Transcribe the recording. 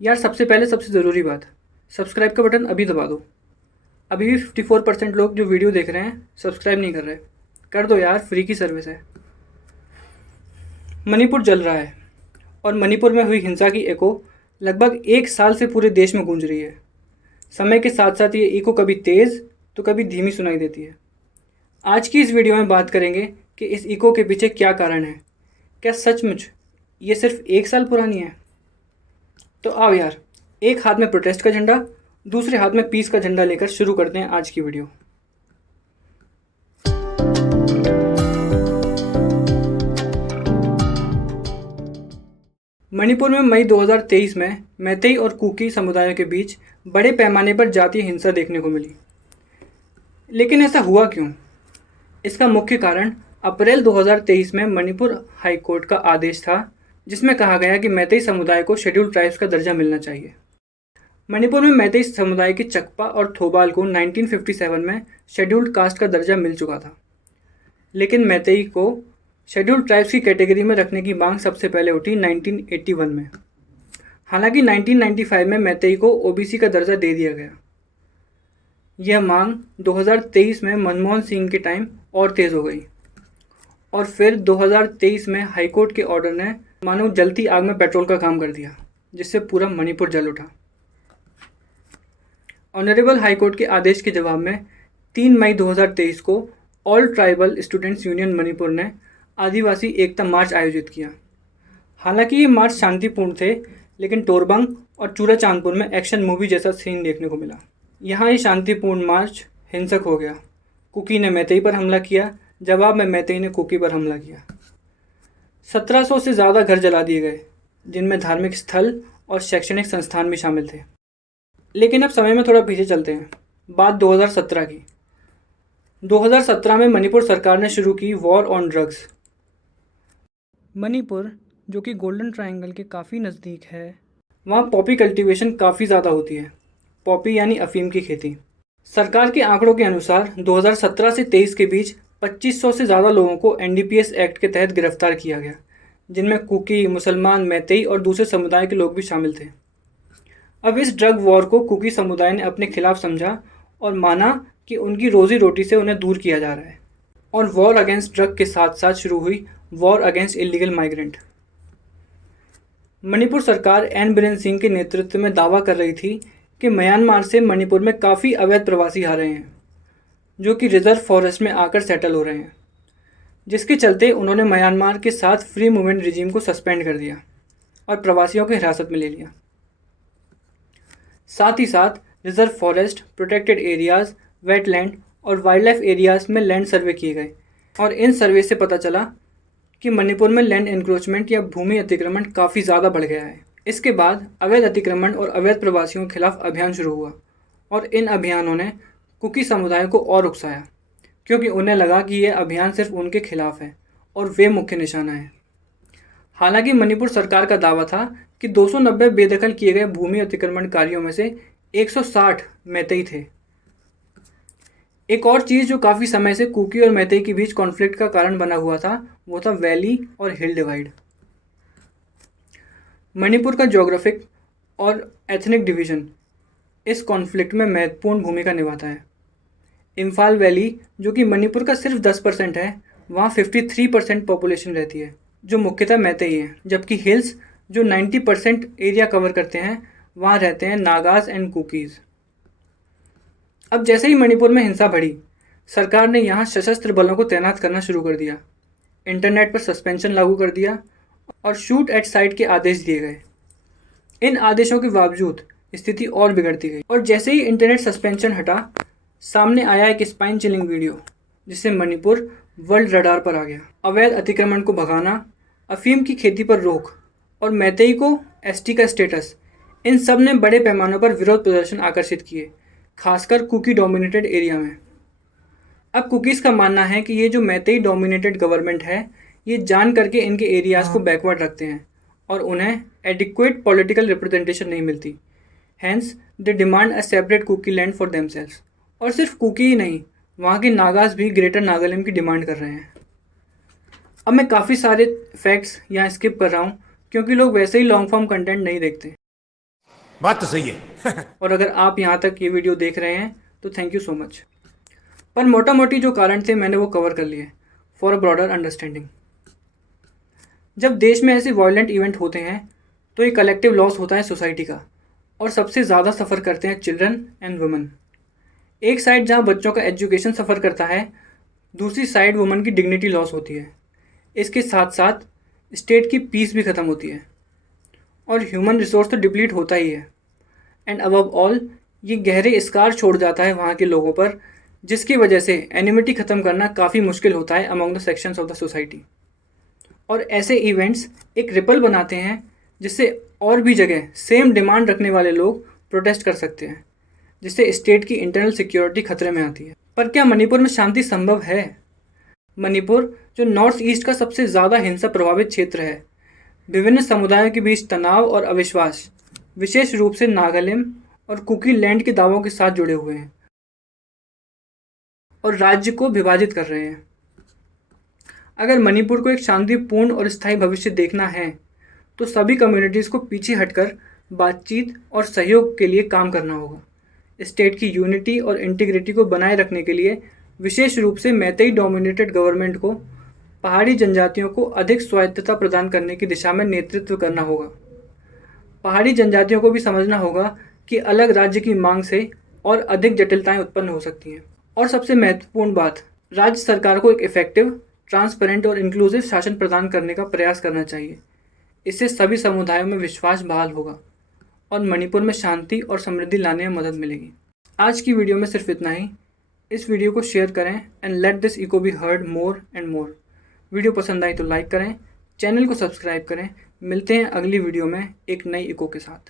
यार सबसे पहले सबसे ज़रूरी बात, सब्सक्राइब का बटन अभी दबा दो। अभी भी 54% लोग जो वीडियो देख रहे हैं सब्सक्राइब नहीं कर रहे। कर दो यार, फ्री की सर्विस है। मणिपुर जल रहा है और मणिपुर में हुई हिंसा की एको लगभग 1 साल से पूरे देश में गूंज रही है। समय के साथ साथ ये एको कभी तेज़ तो कभी धीमी सुनाई देती है। आज की इस वीडियो में बात करेंगे कि इस इको के पीछे क्या कारण है। क्या सचमुच ये सिर्फ 1 साल पुरानी है? तो आओ यार, एक हाथ में प्रोटेस्ट का झंडा, दूसरे हाथ में पीस का झंडा लेकर शुरू करते हैं आज की वीडियो। मणिपुर में मई 2023 में मैतेई और कुकी समुदायों के बीच बड़े पैमाने पर जातीय हिंसा देखने को मिली। लेकिन ऐसा हुआ क्यों? इसका मुख्य कारण अप्रैल 2023 में मणिपुर हाई कोर्ट का आदेश था, जिसमें कहा गया कि मैतेई समुदाय को शेड्यूल्ड ट्राइब्स का दर्जा मिलना चाहिए। मणिपुर में मैतेई समुदाय के चकपा और थोबाल को 1957 में शेड्यूल्ड कास्ट का दर्जा मिल चुका था, लेकिन मैतेई को शेड्यूल्ड ट्राइब्स की कैटेगरी में रखने की मांग सबसे पहले उठी 1981 में। हालांकि 1995 में मैतेई को ओबीसी का दर्जा दे दिया गया। यह मांग 2023 में मनमोहन सिंह के टाइम और तेज़ हो गई और फिर 2023 में हाईकोर्ट के ऑर्डर ने मानो जलती आग में पेट्रोल का काम कर दिया, जिससे पूरा मणिपुर जल उठा। ऑनरेबल हाईकोर्ट के आदेश के जवाब में 3 मई 2023 को all tribal students union Manipur ने आदिवासी एकता मार्च आयोजित किया। हालांकि ये मार्च शांतिपूर्ण थे, लेकिन टोरबंग और चूड़ाचांदपुर में एक्शन मूवी जैसा सीन देखने को मिला। यहाँ ये शांतिपूर्ण मार्च हिंसक हो गया। कुकी ने मैतेई पर हमला किया, जवाब में मैतेई ने कुकी पर हमला किया। 1700 से ज़्यादा घर जला दिए गए, जिनमें धार्मिक स्थल और शैक्षणिक संस्थान भी शामिल थे। लेकिन अब समय में थोड़ा पीछे चलते हैं। बात 2017 की। 2017 में मणिपुर सरकार ने शुरू की वॉर ऑन ड्रग्स। मणिपुर, जो कि गोल्डन ट्रायंगल के काफ़ी नज़दीक है, वहाँ पॉपी कल्टीवेशन काफ़ी ज़्यादा होती है। पॉपी यानी अफीम की खेती। सरकार के आंकड़ों के अनुसार 2017 से 23 के बीच 2500 से ज़्यादा लोगों को एनडीपीएस एक्ट के तहत गिरफ्तार किया गया, जिनमें कुकी, मुसलमान, मैतेई और दूसरे समुदाय के लोग भी शामिल थे। अब इस ड्रग वॉर को कुकी समुदाय ने अपने खिलाफ समझा और माना कि उनकी रोजी रोटी से उन्हें दूर किया जा रहा है। और वॉर अगेंस्ट ड्रग के साथ साथ शुरू हुई war against illegal migrant. Manipur सरकार एन बिरेन सिंह के नेतृत्व में दावा कर रही थी कि म्यांमार से मणिपुर में काफ़ी अवैध प्रवासी आ रहे हैं, जो कि रिजर्व फॉरेस्ट में आकर सेटल हो रहे हैं, जिसके चलते उन्होंने म्यांमार के साथ फ्री मूवमेंट रिजीम को सस्पेंड कर दिया और प्रवासियों को हिरासत में ले लिया। साथ ही साथ reserve forest, protected areas, wetland और वाइल्ड लाइफ एरियाज़ में लैंड सर्वे किए गए और इन सर्वे से पता चला कि मणिपुर में लैंड एनक्रोचमेंट या भूमि अतिक्रमण काफ़ी ज़्यादा बढ़ गया है। इसके बाद अवैध अतिक्रमण और अवैध प्रवासियों के खिलाफ अभियान शुरू हुआ और इन अभियानों ने कुकी समुदाय को और उकसाया, क्योंकि उन्हें लगा कि यह अभियान सिर्फ उनके खिलाफ है और वे मुख्य निशाना हैं। हालांकि मणिपुर सरकार का दावा था कि 290 बेदखल किए गए भूमि अतिक्रमणकारियों में से 160 मैतेई थे। एक और चीज़ जो काफ़ी समय से कुकी और मैतेई के बीच कॉन्फ्लिक्ट का कारण बना हुआ था, वो था वैली और हिल डिवाइड। मणिपुर का ज्योग्राफिक और एथनिक डिवीज़न इस कॉन्फ्लिक्ट में महत्वपूर्ण भूमिका निभाता है। इम्फाल वैली, जो कि मणिपुर का सिर्फ 10% है, वहाँ 53% पॉपुलेशन रहती है, जो मुख्यतः मैतेई है, जबकि हिल्स, जो 90% एरिया कवर करते हैं, वहाँ रहते हैं नागाज एंड कुकीज़। अब जैसे ही मणिपुर में हिंसा बढ़ी, सरकार ने यहाँ सशस्त्र बलों को तैनात करना शुरू कर दिया, इंटरनेट पर सस्पेंशन लागू कर दिया और शूट एट साइट के आदेश दिए गए। इन आदेशों के बावजूद स्थिति और बिगड़ती गई और जैसे ही इंटरनेट सस्पेंशन हटा, सामने आया एक स्पाइन चिलिंग वीडियो, जिससे मणिपुर वर्ल्ड रडार पर आ गया। अवैध अतिक्रमण को भगाना, अफीम की खेती पर रोक और मैतेई को एसटी का स्टेटस, इन सब ने बड़े पैमानों पर विरोध प्रदर्शन आकर्षित किए, खासकर कुकी डोमिनेटेड एरिया में। अब कुकीज़ का मानना है कि ये जो मैतेई डोमिनेटेड गवर्नमेंट है, ये जान करके इनके एरियाज़ को बैकवर्ड रखते हैं और उन्हें एडिक्वेट पॉलिटिकल रिप्रेजेंटेशन नहीं मिलती। Hence they demand a separate Kuki land for themselves. और सिर्फ कुकी ही नहीं, वहाँ के नागाज भी ग्रेटर नागालैंड की डिमांड कर रहे हैं। अब मैं काफ़ी सारे फैक्ट्स यहाँ स्किप कर रहा हूँ, क्योंकि लोग वैसे ही लॉन्ग फॉर्म कंटेंट नहीं देखते। बात तो सही है। और अगर आप यहाँ तक ये वीडियो देख रहे हैं तो थैंक यू सो मच। पर मोटा मोटी जो कारण थे मैंने वो कवर कर लिए फॉर अ ब्रॉडर अंडरस्टैंडिंग। जब देश में ऐसे वायलेंट इवेंट होते हैं तो ये कलेक्टिव लॉस होता है सोसाइटी का, और सबसे ज़्यादा सफ़र करते हैं चिल्ड्रन एंड वुमेन। एक साइड जहाँ बच्चों का एजुकेशन सफ़र करता है, दूसरी साइड वुमेन की डिग्निटी लॉस होती है। इसके साथ साथ स्टेट की पीस भी ख़त्म होती है और ह्यूमन रिसोर्स तो डिप्लीट होता ही है। एंड अबव ऑल ये गहरे स्कार छोड़ जाता है वहाँ के लोगों पर, जिसकी वजह से एनिमिटी ख़त्म करना काफ़ी मुश्किल होता है among the sections of the society. और ऐसे इवेंट्स एक रिपल बनाते हैं जिससे और भी जगह सेम डिमांड रखने वाले लोग प्रोटेस्ट कर सकते हैं, जिससे स्टेट की इंटरनल सिक्योरिटी खतरे में आती है। पर क्या मणिपुर में शांति संभव है? मणिपुर जो नॉर्थ ईस्ट का सबसे ज़्यादा हिंसा प्रभावित क्षेत्र है, विभिन्न समुदायों के बीच तनाव और अविश्वास विशेष रूप से नागालैंड और कुकी लैंड के दावों के साथ जुड़े हुए हैं और राज्य को विभाजित कर रहे हैं। अगर मणिपुर को एक शांतिपूर्ण और स्थायी भविष्य देखना है तो सभी कम्युनिटीज़ को पीछे हटकर बातचीत और सहयोग के लिए काम करना होगा। स्टेट की यूनिटी और इंटीग्रिटी को बनाए रखने के लिए विशेष रूप से मैतेई डोमिनेटेड गवर्नमेंट को पहाड़ी जनजातियों को अधिक स्वायत्तता प्रदान करने की दिशा में नेतृत्व करना होगा। पहाड़ी जनजातियों को भी समझना होगा कि अलग राज्य की मांग से और अधिक जटिलताएं उत्पन्न हो सकती हैं। और सबसे महत्वपूर्ण बात, राज्य सरकार को एक इफेक्टिव, ट्रांसपेरेंट और इंक्लूसिव शासन प्रदान करने का प्रयास करना चाहिए। इससे सभी समुदायों में विश्वास बहाल होगा और मणिपुर में शांति और समृद्धि लाने में मदद मिलेगी। आज की वीडियो में सिर्फ इतना ही। इस वीडियो को शेयर करें and let this echo be heard more and more. Video पसंद आई तो लाइक करें, चैनल को सब्सक्राइब करें। मिलते हैं अगली वीडियो में एक नई इको के साथ।